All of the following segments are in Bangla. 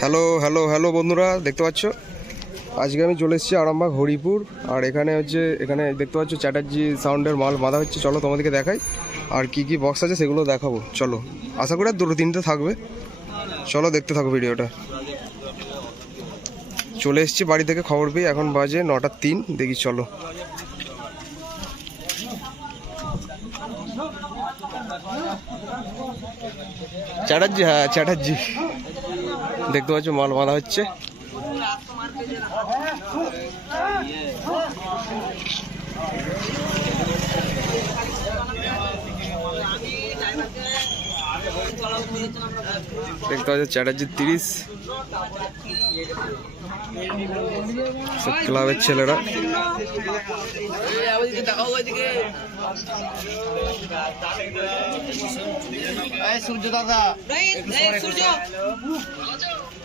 হ্যালো হ্যালো হ্যালো বন্ধুরা, দেখতে পাচ্ছ? আজকে আমি চলে এসেছি আরামবাগ, হরিপুর, আর এখানে হচ্ছে, এখানে দেখতে পাচ্ছ চ্যাটার্জি সাউন্ডের মাল বাঁধা হচ্ছে। চলো তোমাদেরকে দেখাই, আর কি কি বক্স আছে সেগুলো দেখাবো। চলো, আশা করি আর দুটো তিনটে থাকবে। চলো, দেখতে থাকো ভিডিওটা। চলে এসেছি বাড়ি থেকে খবর পেয়ে, এখন বাজে নটা তিন, দেখি চলো। চ্যাটার্জি হ্যাঁ চ্যাটার্জি। দেখতে পাচ্ছ মাল বাঁধা হচ্ছে। দেখতে পাচ্ছ চ্যাটার্জি তিরিশ। সব ক্লাবের ছেলেরা। সূর্য দাদা। দেখতে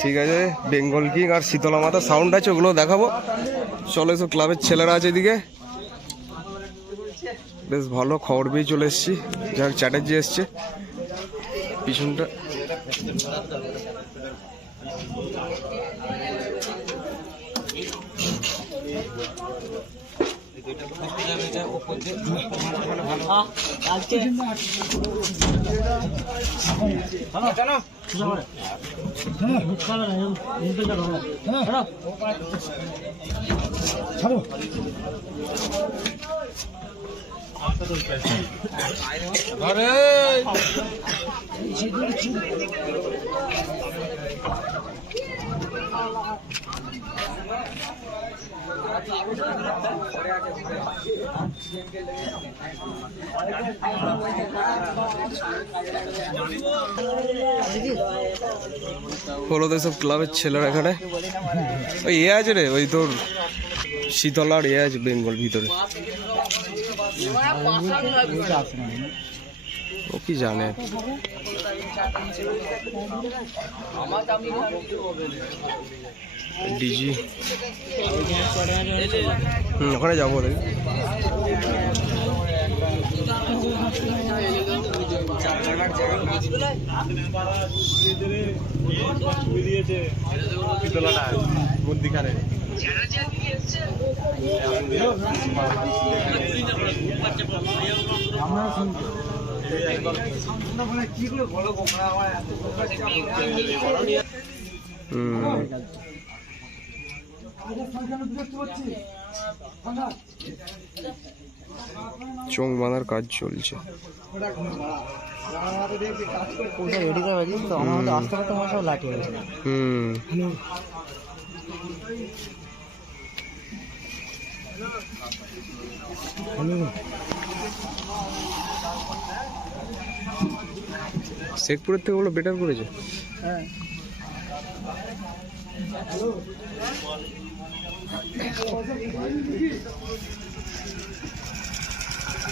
ঠিক আছে, বেঙ্গল কিং আর শীতলা মাতা সাউন্ড আছে, ওগুলো দেখাবো। চলো এসব ক্লাবের ছেলেরা আছে এদিকে। বেশ ভালো খবর পেয়ে চলে এসছি। যাক চ্যাটার্জি এসছে, পিছনটা আজকে ছাড়ো ঘরে হলো তো সব ক্লাবের ছেলেরা এখানে। ওই এ আছে রে, ওই তোর শীতলার এ আছে বেঙ্গল ভিতরে। ও কি জানে? ডিজি। হুম ওখানে যাব দেখি হুম চোখ বাঁধার কাজ চলছে। ওটা শেখপুরের থেকে ওগুলো বেটার করেছে। হ্যাঁ।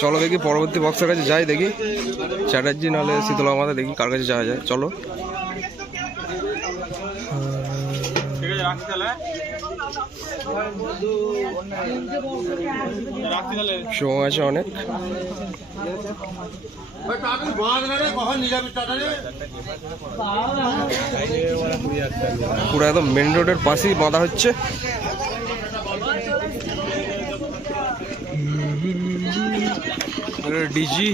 চলো দেখি, পরবর্তী বক্সের কাছে যাই দেখি। চ্যাটার্জি নাহলে শীতলা মাথা দেখি কার কাছে যাওয়া যায়। চলো। সময় আছে অনেক। পুরো একদম মেন রোডের পাশেই বাঁধা হচ্ছে। ডিজি,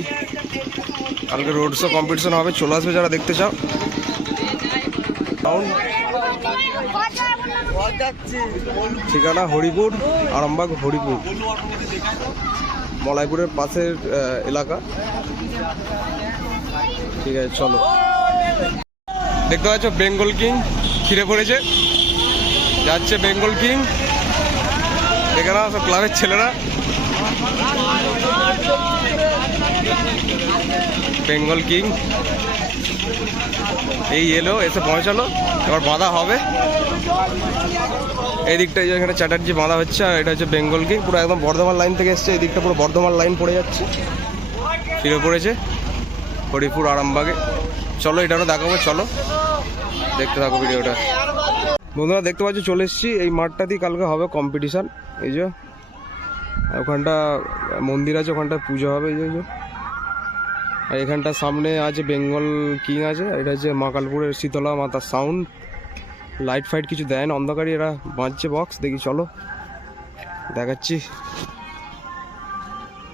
কালকে রোড শো কম্পিটিশন হবে, চলে আসবে যারা দেখতে চাও। ঠিকানা হরিপুর, আরামবাগ, হরিপুর। মলাইপুরের পাশের এলাকা। ঠিক আছে, চলো। দেখতে পাচ্ছ বেঙ্গল কিং ফিরে পড়েছে। যাচ্ছে বেঙ্গল কিং। দেখে না সব ক্লাবের ছেলেরা। Bengal king. এই এলো, এসে পৌঁছালো, এবার বাঁধা হবে। এই দিকটা এখানে চ্যাটার্জি বাঁধা হচ্ছে, আর এটা হচ্ছে বেঙ্গল কিং পুরো একদম বর্ধমান লাইন থেকে এসছে, এই দিকটা পুরো বর্ধমান লাইন পড়ে যাচ্ছে। ফিরে পড়েছে, হরিপুর আরামবাগে। চলো এটারও দেখাবো, চলো। দেখতে থাকো ভিডিওটা। বন্ধুরা, দেখতে পাচ্ছ, চলে এসেছি। এই মাঠটাতেই কালকে হবে কম্পিটিশান এই যে। ওখানটা মন্দির আছে ওখানটা পুজো হবে এই যে। আর এখানটা সামনে আছে বেঙ্গল কিং আছে এটা হচ্ছে মাকালপুরের শীতলা মাতা সাউন্ড লাইট ফাইট কিছু দেয় না, অন্ধকারই এরা বাঁধছে বক্স দেখি চলো। দেখাচ্ছি।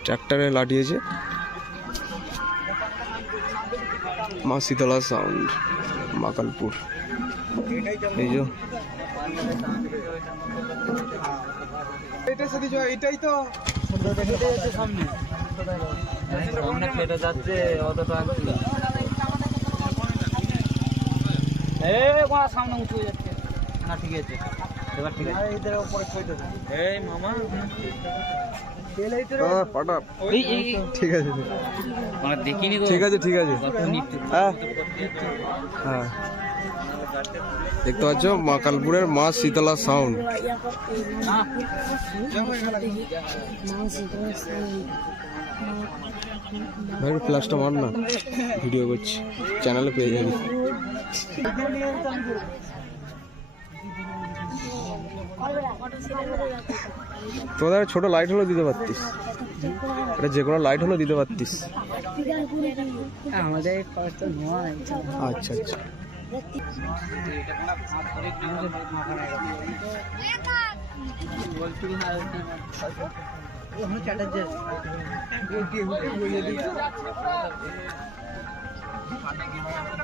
ট্র্যাক্টরে লাটিয়েছে মা শীতলা সাউন্ড মাকালপুর এই যে। সামনে। ফেটে যাচ্ছে অতটা এ কোন সামনে উঁচু যাচ্ছে। না ঠিক আছে। এবার ঠিক আছে। উপরে কই দেবে এই মামা। ঠিক আছে মানে দেখিনি ঠিক আছে ঠিক আছে। হ্যাঁ। হ্যাঁ। দেখতে পাচ্ছ মা কালপুরের মা শীতলা সাউন্ড ভাই ফ্ল্যাশটা মার না। ভিডিও করছি। চ্যানেলে পেয়ে যাবি। তোদের ছোট লাইট হলেও দিতে পারতিস। এটা যে কোনো লাইট হলেও দিতে পারতিস। আমাদের কষ্ট নয় আচ্ছা আচ্ছা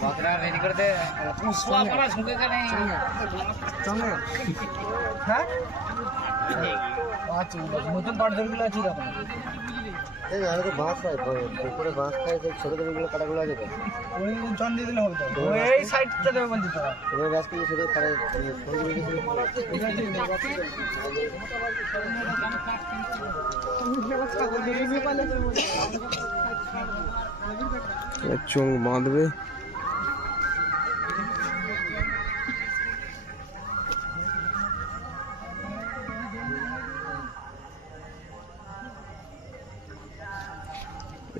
বকরা রেডি করে দে সোয়া পড়া ঝুঁকে গেলে হ্যাঁ আচ্ছা নতুন পার্টগুলো আছে তখন এই আমি তো বাঁশ খাই পুকুরে বাঁশ খাই সেই ছোট ছোটগুলো কাটাগুলো আছে ওই জন দিয়ে দিলে হবে তো এই সাইডটা দেবে বলছি তো তোমার গাছ কিন্তু ছোট কাটা চোখ বাঁধবে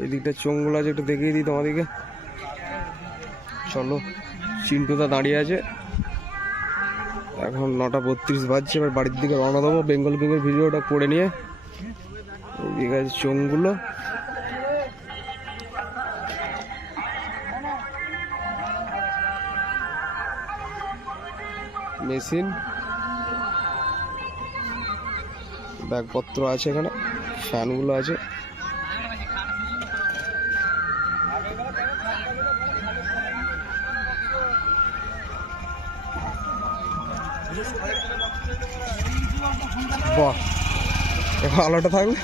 এই দিকটা আছে, একটু দেখিয়ে দিই তোমাদেরকে। চলো চিন্টুদা দাঁড়িয়ে আছে। এখন নটা বত্রিশ বাজছে, এবার বাড়ির দিকে রওনা দেবো। বেঙ্গল কিংয়ের ভিডিওটা করে নিয়ে। এইদিকে আছে চোঙগুলো। মেশিন। ব্যাগপত্র আছে এখানে, ফ্যানগুলো আছে। এখন আলোটা থাকবে?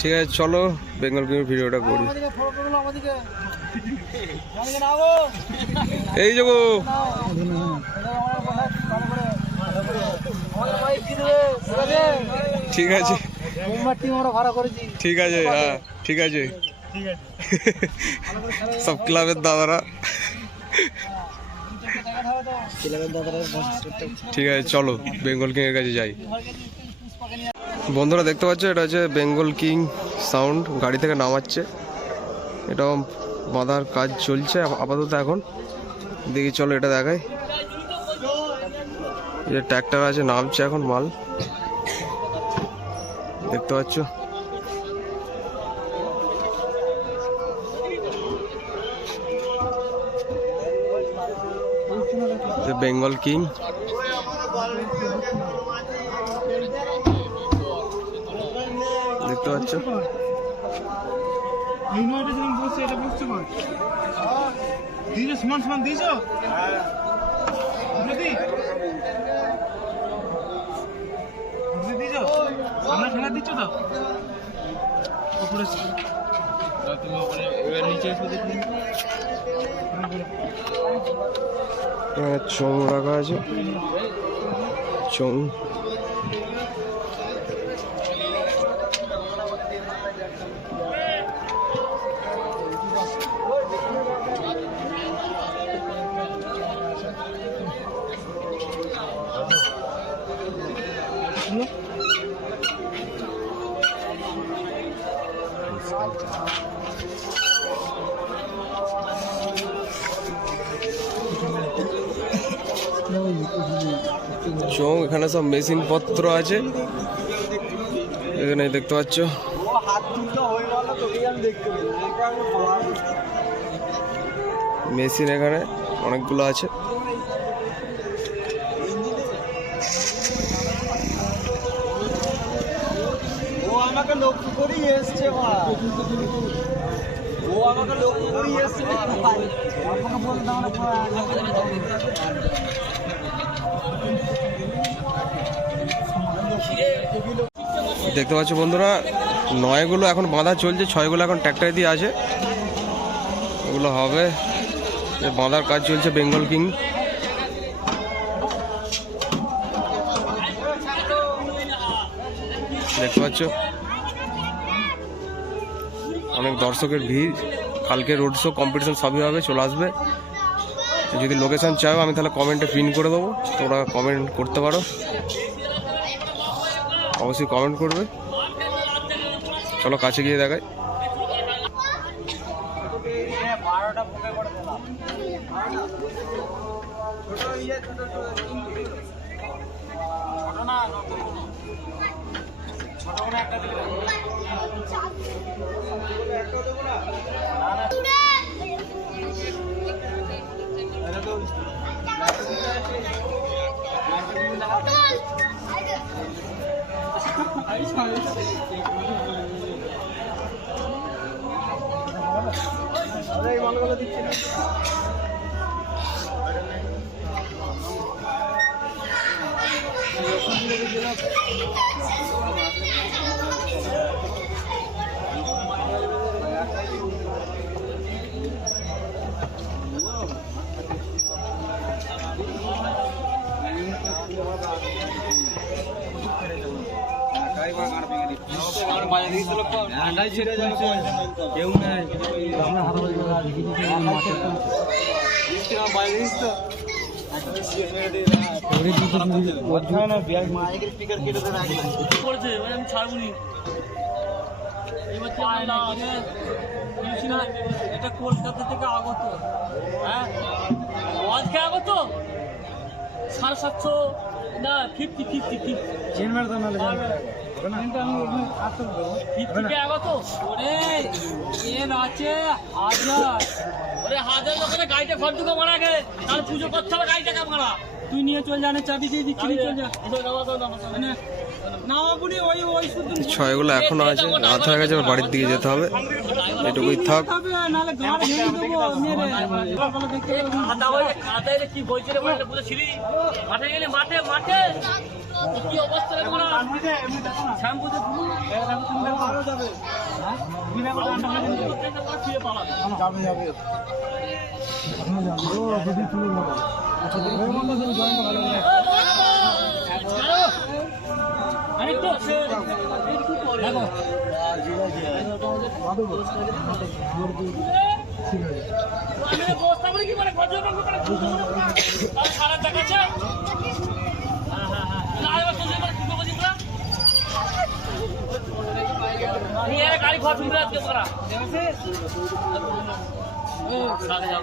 ঠিক আছে চলো বেঙ্গল কিংয়ের ভিডিওটা করি। এই যাব ঠিক আছে। ঠিক আছে হ্যাঁ ঠিক আছে। সব ক্লাবের দাদারা। ঠিক আছে চলো বেঙ্গল কিং এর কাছে যাই। বন্ধুরা দেখতে পাচ্ছ এটা হচ্ছে বেঙ্গল কিং সাউন্ড গাড়ি থেকে নামাচ্ছে। এটাও বাঁধার কাজ চলছে আপাতত এখন। দেখি চলো এটা দেখাই। যে ট্র্যাক্টর আছে নামছে এখন মাল। দেখতে পাচ্ছ? বেঙ্গল কিং দেখতে পাচ্ছ? সমান সমান দিয়েছ? দিচ্ছ তো? উপরে তুমি ওখানে এবার নিচে এসে দেখি এখানে চোং রাখা আছে। চোং। এখানে সব মেশিন পত্র আছে। এখানে দেখতে পাচ্ছ। মেশিন এখানে অনেকগুলো আছে। আমাকে লক্ষ্য করেই এসছে ও আমাকে লক্ষ্য করেই এসছে দেখতে পাচ্ছ বন্ধুরা, নয়গুলো এখন বাঁধা চলছে, ছয়গুলো এখন ট্র্যাক্টর দিয়ে আছে। ওগুলো হবে বাঁধার কাজ চলছে বেঙ্গল কিং। দেখতে পাচ্ছ? অনেক দর্শকের ভিড়। কালকে রোড শো কম্পিটিশন সবই হবে, চলে আসবে। যদি লোকেশান চাও, আমি তাহলে কমেন্টে পিন করে দেবো। তোমরা কমেন্ট করতে পারো। অবশ্যই কমেন্ট করবে। চলো কাছে গিয়ে দেখাই। দিলে এই মালগুলো দিচ্ছি না। কেউ নেই আমরা করেছে এবার আমি ছাড়বনি এটা কলকাতা থেকে আগত হ্যাঁ আজকে আগত সাড়ে সাতশো না ফিফটি ফিফটি ফিফটি ফিফটিকে আগত ওরে আছে হাজার হাজার লোকের গাড়িটা ঘর ঢুকে মারা গে তার পুজো করতে হবে গাড়িটাকে মারা। তুই নিয়ে চল জানে চাবি দিয়ে দিচ্ছি চল যা। ছয়গুলো এখনও আছে রাত হয়ে গেছে বাড়ির দিকে যেতে হবে। এটুকুই থাক। নাহলে মাঠে কি অবস্থা বলো মনে আমি কি রঙ করে আর আরে গাড়ি ঘর ঢুকে আজকে তোরা সাথে যাও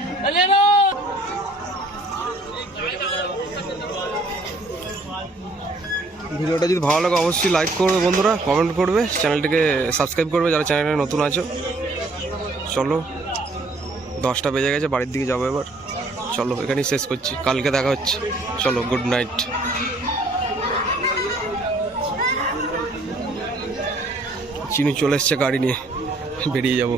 ভিডিওটা যদি ভালো লাগে, অবশ্যই লাইক করবে বন্ধুরা কমেন্ট করবে চ্যানেলটিকে সাবস্ক্রাইব করবে যারা চ্যানেলে নতুন আছো। চলো, দশটা বেজে গেছে, বাড়ির দিকে যাব এবার। চলো, এখানেই শেষ করছি। কালকে দেখা হচ্ছে। চলো গুড নাইট চিনি চলে এসছে গাড়ি নিয়ে, বেরিয়ে যাব।